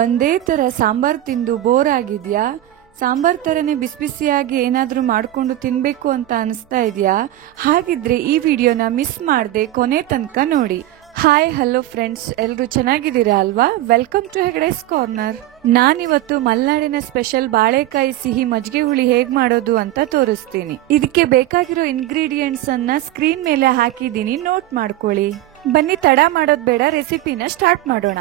ಒಂದೇ ತರ ಸಾಂಬಾರ್ ತಿಂದು ಬೋರ್ ಆಗಿದ್ಯಾ? ಸಾಂಬಾರ್ ತರನೇ ಬಿಸಿ ಬಿಸಿಯಾಗಿ ಏನಾದ್ರೂ ಮಾಡ್ಕೊಂಡು ತಿನ್ಬೇಕು ಅಂತ ಅನಿಸ್ತಾ ಇದೆಯಾ? ಹಾಗಿದ್ರೆ ಈ ವಿಡಿಯೋನ ಮಿಸ್ ಮಾಡದೆ ಕೊನೆ ತನಕ ನೋಡಿ. ಹಾಯ್ ಹಲೋ ಫ್ರೆಂಡ್ಸ್, ಎಲ್ರು ಚೆನ್ನಾಗಿದ್ದೀರಾ ಅಲ್ವಾ? Welcome to Hegde's corner. ನಾನಿವತ್ತು ಮಲೆನಾಡಿನ ಸ್ಪೆಷಲ್ ಬಾಳೆಕಾಯಿ ಸಿಹಿ ಮಜ್ಜಿಗೆ ಹುಳಿ ಹೇಗ್ ಮಾಡೋದು ಅಂತ ತೋರಿಸ್ತೀನಿ. ಇದಕ್ಕೆ ಬೇಕಾಗಿರೋ ಇಂಗ್ರೀಡಿಯೆಂಟ್ಸ್ ಅನ್ನ ಸ್ಕ್ರೀನ್ ಮೇಲೆ ಹಾಕಿದೀನಿ, ನೋಟ್ ಮಾಡ್ಕೊಳ್ಳಿ. ಬನ್ನಿ ತಡ ಮಾಡೋದ್ ಬೇಡ, ರೆಸಿಪಿನ ಸ್ಟಾರ್ಟ್ ಮಾಡೋಣ.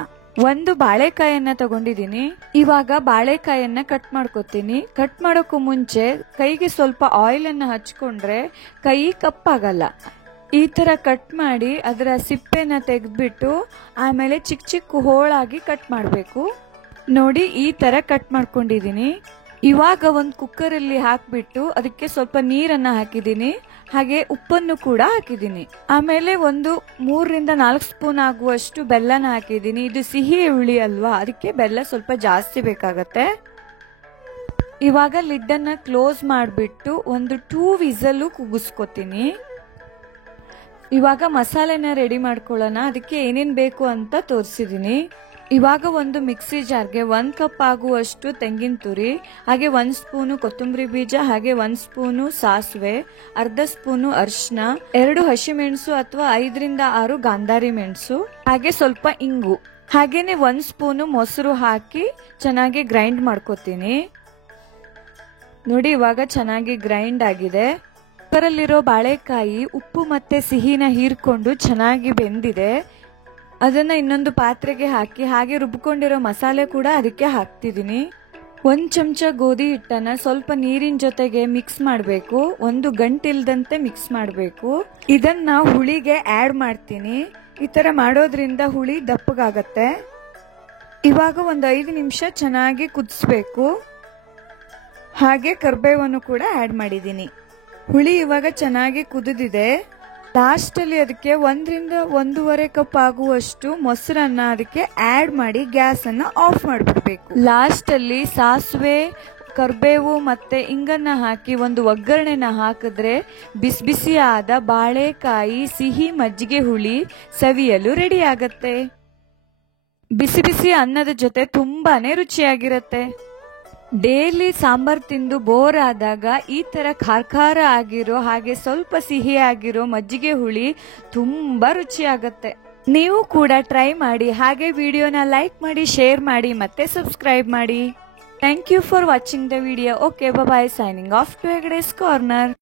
ಒಂದು ಬಾಳೆಕಾಯನ್ನ ತಗೊಂಡಿದ್ದೀನಿ. ಇವಾಗ ಬಾಳೆಕಾಯನ್ನ ಕಟ್ ಮಾಡ್ಕೊತೀನಿ. ಕಟ್ ಮಾಡೋಕ್ಕೂ ಮುಂಚೆ ಕೈಗೆ ಸ್ವಲ್ಪ ಆಯಿಲ್ ಅನ್ನ ಹಚ್ಕೊಂಡ್ರೆ ಕೈ ಕಪ್ಪಾಗಲ್ಲ. ಈ ತರ ಕಟ್ ಮಾಡಿ ಅದರ ಸಿಪ್ಪೆನ ತೆಗೆದ್ಬಿಟ್ಟು ಆಮೇಲೆ ಚಿಕ್ಕ ಚಿಕ್ಕ ಹೋಳಾಗಿ ಕಟ್ ಮಾಡಬೇಕು. ನೋಡಿ, ಈ ತರ ಕಟ್ ಮಾಡ್ಕೊಂಡಿದೀನಿ. ಇವಾಗ ಒಂದು ಕುಕ್ಕರ್ ಅಲ್ಲಿ ಹಾಕ್ಬಿಟ್ಟು ಅದಕ್ಕೆ ಸ್ವಲ್ಪ ನೀರನ್ನ ಹಾಕಿದೀನಿ, ಹಾಗೆ ಉಪ್ಪನ್ನು ಕೂಡ ಹಾಕಿದೀನಿ. ಆಮೇಲೆ ಒಂದು 3-4 ಸ್ಪೂನ್ ಆಗುವಷ್ಟು ಬೆಲ್ಲನ ಹಾಕಿದೀನಿ. ಇದು ಸಿಹಿ ಹುಳಿ ಅಲ್ವಾ, ಅದಕ್ಕೆ ಬೆಲ್ಲ ಸ್ವಲ್ಪ ಜಾಸ್ತಿ ಬೇಕಾಗತ್ತೆ. ಇವಾಗ ಲಿಡ್ ಅನ್ನ ಕ್ಲೋಸ್ ಮಾಡಿಬಿಟ್ಟು ಒಂದು 2 ವಿಸಲ್ ಕೂಗಿಸ್ಕೊತೀನಿ. ಇವಾಗ ಮಸಾಲೆನ ರೆಡಿ ಮಾಡ್ಕೊಳ್ಳೋಣ. ಅದಕ್ಕೆ ಏನೇನ್ ಬೇಕು ಅಂತ ತೋರಿಸಿದೀನಿ. ಇವಾಗ ಒಂದು ಮಿಕ್ಸಿ ಜಾರ್ಗೆ 1 ಕಪ್ ಆಗುವಷ್ಟು ತೆಂಗಿನ ತುರಿ, ಹಾಗೆ 1 ಸ್ಪೂನು ಕೊತ್ತಂಬರಿ ಬೀಜ, ಹಾಗೆ 1 ಸ್ಪೂನು ಸಾಸಿವೆ, ಅರ್ಧ ಸ್ಪೂನು ಅರಿಶಿನ, 2 ಹಸಿಮೆಣಸು ಅಥವಾ 5-6 ಗಾಂಧಾರಿ ಮೆಣಸು, ಹಾಗೆ ಸ್ವಲ್ಪ ಇಂಗು, ಹಾಗೇನೆ 1 ಸ್ಪೂನು ಮೊಸರು ಹಾಕಿ ಚೆನ್ನಾಗಿ ಗ್ರೈಂಡ್ ಮಾಡ್ಕೊತೀನಿ. ನೋಡಿ, ಇವಾಗ ಚೆನ್ನಾಗಿ ಗ್ರೈಂಡ್ ಆಗಿದೆ. ಕುಕ್ಕರಲ್ಲಿರೋ ಬಾಳೆಕಾಯಿ ಉಪ್ಪು ಮತ್ತೆ ಸಿಹಿನ ಹೀರ್ಕೊಂಡು ಚೆನ್ನಾಗಿ ಬೆಂದಿದೆ. ಅದನ್ನ ಇನ್ನೊಂದು ಪಾತ್ರೆಗೆ ಹಾಕಿ ಹಾಗೆ ರುಬ್ಕೊಂಡಿರೋ ಮಸಾಲೆ ಕೂಡ ಅದಕ್ಕೆ ಹಾಕ್ತಿದ್ದೀನಿ. 1 ಚಮಚ ಗೋಧಿ ಹಿಟ್ಟನ್ನ ಸ್ವಲ್ಪ ನೀರಿನ ಜೊತೆಗೆ ಮಿಕ್ಸ್ ಮಾಡಬೇಕು. ಒಂದು ಗಂಟಿಲ್ದಂತೆ ಮಿಕ್ಸ್ ಮಾಡಬೇಕು. ಇದನ್ನ ಹುಳಿಗೆ ಆಡ್ ಮಾಡ್ತೀನಿ. ಈ ತರ ಮಾಡೋದ್ರಿಂದ ಹುಳಿ ದಪ್ಪಗಾಗತ್ತೆ. ಇವಾಗ ಒಂದು 5 ನಿಮಿಷ ಚೆನ್ನಾಗಿ ಕುದಿಸ್ಬೇಕು. ಹಾಗೆ ಕರ್ಬೇವನ್ನು ಕೂಡ ಆಡ್ ಮಾಡಿದ್ದೀನಿ. ಹುಳಿ ಇವಾಗ ಚೆನ್ನಾಗಿ ಕುದಿದಿದೆ. ಲಾಸ್ಟ್ ಅಲ್ಲಿ ಅದಕ್ಕೆ 1-1.5 ಕಪ್ ಆಗುವಷ್ಟು ಮೊಸರನ್ನ ಅದಕ್ಕೆ ಆಡ್ ಮಾಡಿ ಗ್ಯಾಸ್ ಅನ್ನ ಆಫ್ ಮಾಡಿಬಿಡ್ಬೇಕು. ಲಾಸ್ಟ್ ಅಲ್ಲಿ ಸಾಸಿವೆ, ಕರ್ಬೇವು ಮತ್ತೆ ಇಂಗನ್ನ ಹಾಕಿ ಒಂದು ಒಗ್ಗರಣೆನ ಹಾಕಿದ್ರೆ ಬಿಸಿ ಬಿಸಿಯಾದ ಬಾಳೆಕಾಯಿ ಸಿಹಿ ಮಜ್ಜಿಗೆ ಹುಳಿ ಸವಿಯಲು ರೆಡಿ ಆಗತ್ತೆ. ಬಿಸಿ ಬಿಸಿ ಅನ್ನದ ಜೊತೆ ತುಂಬಾನೇ ರುಚಿಯಾಗಿರತ್ತೆ. ಡೈಲಿ ಸಾಂಬಾರ್ ತಿಂದು ಬೋರ್ ಆದಾಗ ಈ ತರ ಖಾರ ಆಗಿರೋ ಹಾಗೆ ಸ್ವಲ್ಪ ಸಿಹಿ ಆಗಿರೋ ಮಜ್ಜಿಗೆ ಹುಳಿ ತುಂಬಾ ರುಚಿ ಆಗತ್ತೆ. ನೀವು ಕೂಡ ಟ್ರೈ ಮಾಡಿ. ಹಾಗೆ ವಿಡಿಯೋನ ಲೈಕ್ ಮಾಡಿ, ಶೇರ್ ಮಾಡಿ ಮತ್ತೆ ಸಬ್ಸ್ಕ್ರೈಬ್ ಮಾಡಿ. Thank you for watching the video. Okay, bye. Signing off to Hegde's corner.